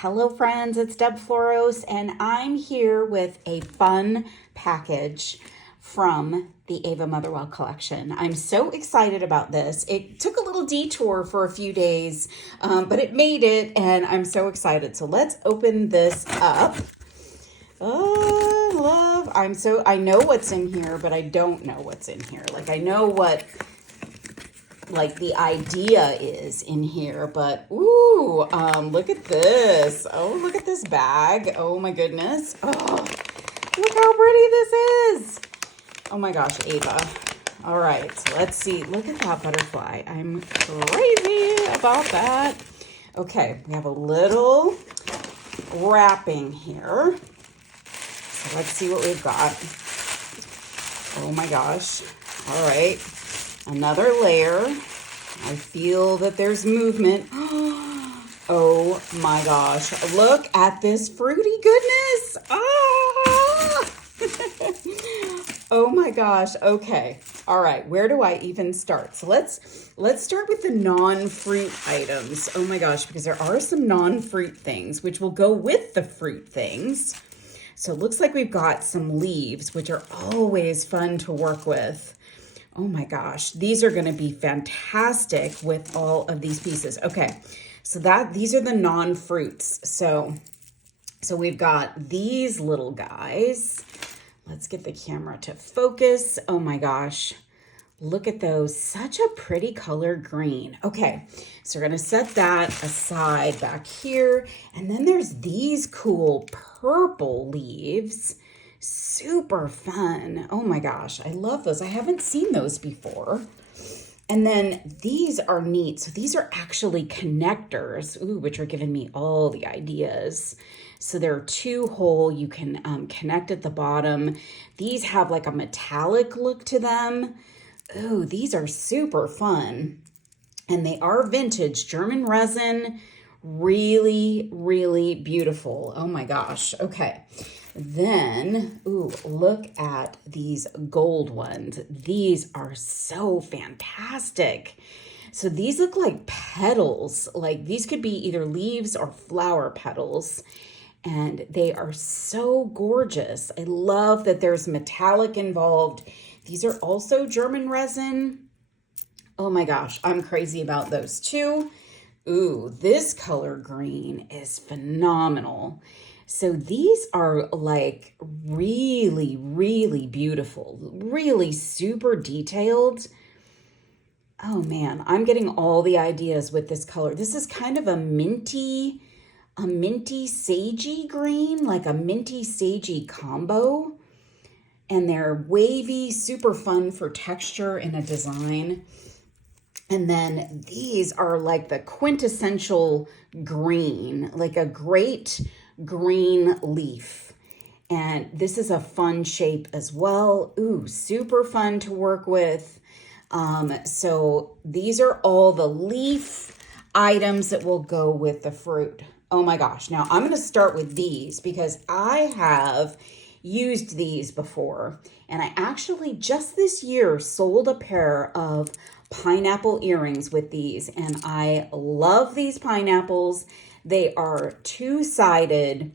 Hello friends, it's Deb Floros and I'm here with a fun package from the Ava Motherwell collection. I'm so excited about this. It took a little detour for a few days, but it made it and I'm so excited. So let's open this up. Oh, I know what's in here, but I don't know what's in here. Like I know what the idea is in here, but ooh, look at this. Oh, look at this bag. Oh my goodness. Oh, look how pretty this is. Oh my gosh, Ava. All right, so let's see. Look at that butterfly. I'm crazy about that. Okay, we have a little wrapping here. So let's see what we've got. Oh my gosh. All right. Another layer. I feel that there's movement. Oh my gosh. Look at this fruity goodness. Ah! Oh my gosh. Okay. All right. Where do I even start? So let's start with the non-fruit items. Oh my gosh, because there are some non-fruit things which will go with the fruit things. So it looks like we've got some leaves, which are always fun to work with. Oh my gosh, these are gonna be fantastic with all of these pieces. Okay, so these are the non-fruits. So we've got these little guys. Let's get the camera to focus. Oh my gosh, look at those, such a pretty color green. Okay, so we're gonna set that aside back here. And then there's these cool purple leaves. Super fun. Oh my gosh, I love those. I haven't seen those before. And then these are neat. So these are actually connectors, which are giving me all the ideas. So they're two hole, you can connect at the bottom. These have like a metallic look to them. Ooh, these are super fun. And they are vintage German resin. Really, really beautiful. Oh my gosh. Okay. Then, ooh, look at these gold ones. These are so fantastic. So these look like petals. Like these could be either leaves or flower petals. And they are so gorgeous. I love that there's metallic involved. These are also German resin. Oh my gosh, I'm crazy about those too. Ooh, this color green is phenomenal. So these are like really, really beautiful, really super detailed. Oh man, I'm getting all the ideas with this color. This is kind of a minty sagey green, like a minty sagey combo. And they're wavy, super fun for texture in a design. And then these are like the quintessential green, like a great green leaf. And this is a fun shape as well. Ooh, super fun to work with. So these are all the leaf items that will go with the fruit. Oh my gosh. Now I'm going to start with these because I have used these before. And I actually just this year sold a pair of pineapple earrings with these. And I love these pineapples. They are two-sided.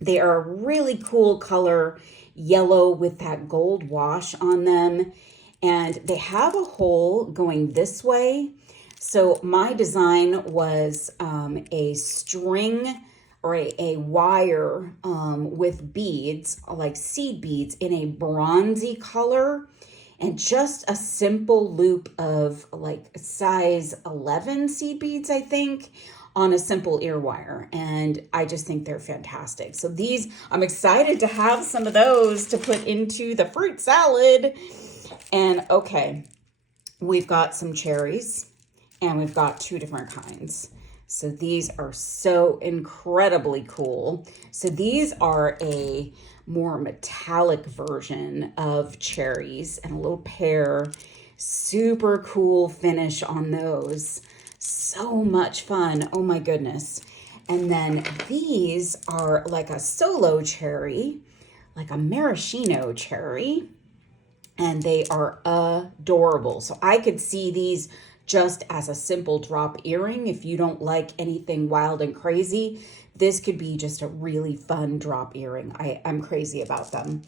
They are a really cool color, yellow with that gold wash on them. And they have a hole going this way. So my design was a string or a wire with beads, like seed beads in a bronzy color. And just a simple loop of like size 11 seed beads, I think, on a simple ear wire. And I just think they're fantastic. So these, I'm excited to have some of those to put into the fruit salad. And okay, we've got some cherries and we've got two different kinds. So these are so incredibly cool. So these are a more metallic version of cherries and a little pear. Super cool finish on those. So much fun. Oh my goodness. And then these are like a solo cherry, like a maraschino cherry. And they are adorable. So I could see these just as a simple drop earring. If you don't like anything wild and crazy, this could be just a really fun drop earring. I'm crazy about them.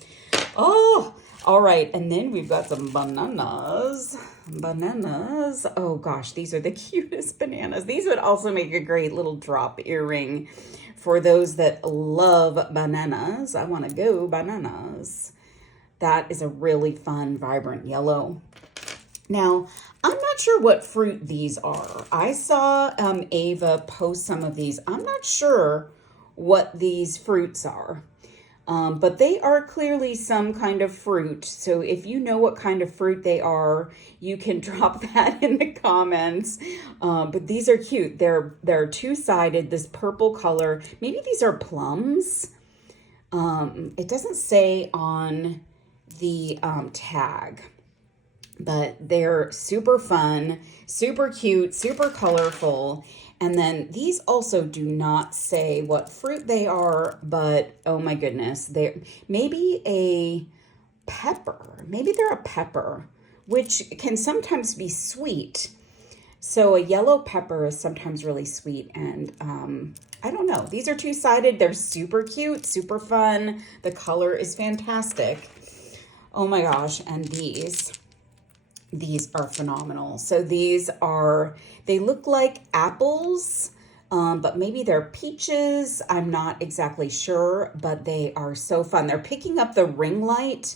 Oh, all right. And then we've got some bananas. Bananas. Oh gosh, these are the cutest bananas. These would also make a great little drop earring for those that love bananas. I want to go bananas. That is a really fun, vibrant yellow. Now, I'm not sure what fruit these are. I saw Ava post some of these. I'm not sure what these fruits are, but they are clearly some kind of fruit. So if you know what kind of fruit they are, you can drop that in the comments. But these are cute. They're two-sided, this purple color. Maybe these are plums. It doesn't say on the tag. But they're super fun, super cute, super colorful. And then these also do not say what fruit they are, but oh my goodness, they're maybe a pepper. Maybe they're a pepper, which can sometimes be sweet. So a yellow pepper is sometimes really sweet. And I don't know. These are two-sided. They're super cute, super fun. The color is fantastic. Oh my gosh. And these are phenomenal. So they look like apples, but maybe they're peaches. I'm not exactly sure, but they are so fun. They're picking up the ring light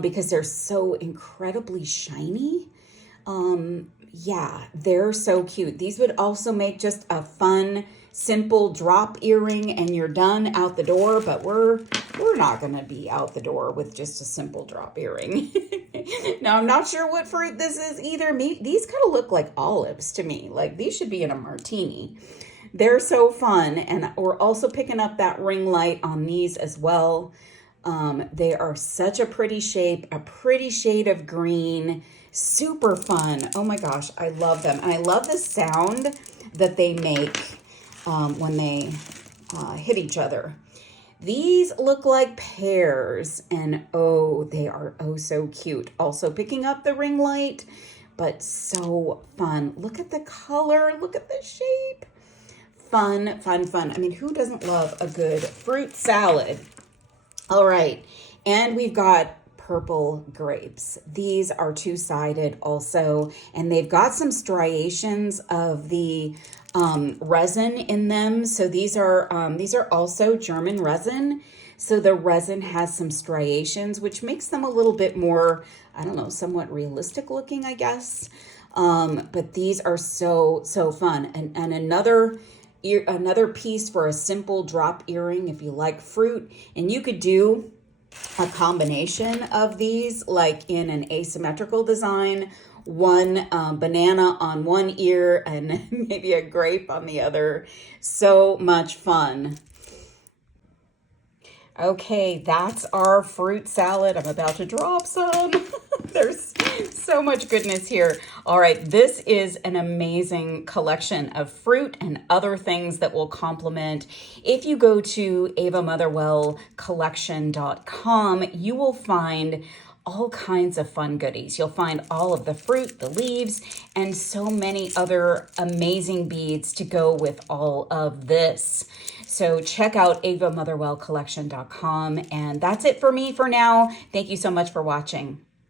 because they're so incredibly shiny. Yeah, they're so cute. These would also make just a fun, simple drop earring and you're done out the door, but we're not going to be out the door with just a simple drop earring. Now, I'm not sure what fruit this is either. These kind of look like olives to me. Like these should be in a martini. They're so fun. And we're also picking up that ring light on these as well. They are such a pretty shape, a pretty shade of green, super fun. Oh my gosh, I love them. And I love the sound that they make when they hit each other. These look like pears, and oh, they are oh so cute. Also picking up the ring light, but so fun. Look at the color, look at the shape. Fun, fun, fun. I mean, who doesn't love a good fruit salad? All right, and we've got purple grapes. These are two-sided also, and they've got some striations of the resin in them. So these are also German resin. So the resin has some striations, which makes them a little bit more, I don't know, somewhat realistic looking, I guess. But these are so fun. And another piece for a simple drop earring if you like fruit. And you could do a combination of these, like in an asymmetrical design, one banana on one ear and maybe a grape on the other. So much fun. Okay, that's our fruit salad. I'm about to drop some. There's so much goodness here. All right, this is an amazing collection of fruit and other things that will complement. If you go to avamotherwellcollection.com, you will find all kinds of fun goodies. You'll find all of the fruit, the leaves, and so many other amazing beads to go with all of this. So check out avamotherwellcollection.com. And that's it for me for now. Thank you so much for watching.